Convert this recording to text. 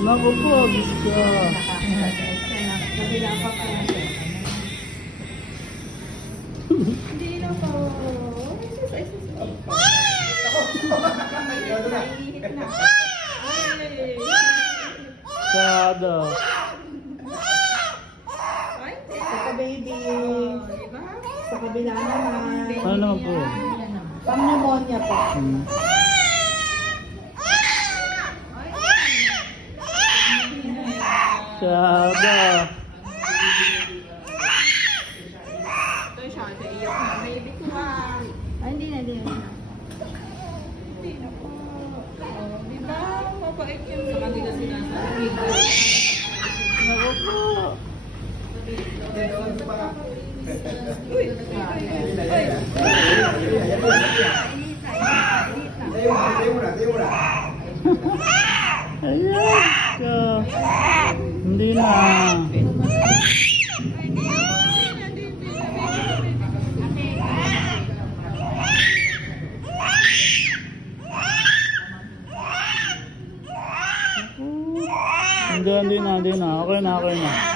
Naku po, Diyos ko. Kabila pa pa yan. Hindi na po. Ay, sus. Naiihit na. Ay. Sada. Ay, Saka baby. diba? Sa kabila naman. Ano naman po? Pang pneumonia po. Hmm. Sada. Ito siya, naiyak na. Baby ko ah. Ay, hindi na, hindi na. Hindi na po. Oh, diba? Mabait yan. Sa kanila sinasabi. Naku po. Uy! Ayan. Ka. Hindi na. Hindi na. Okay na.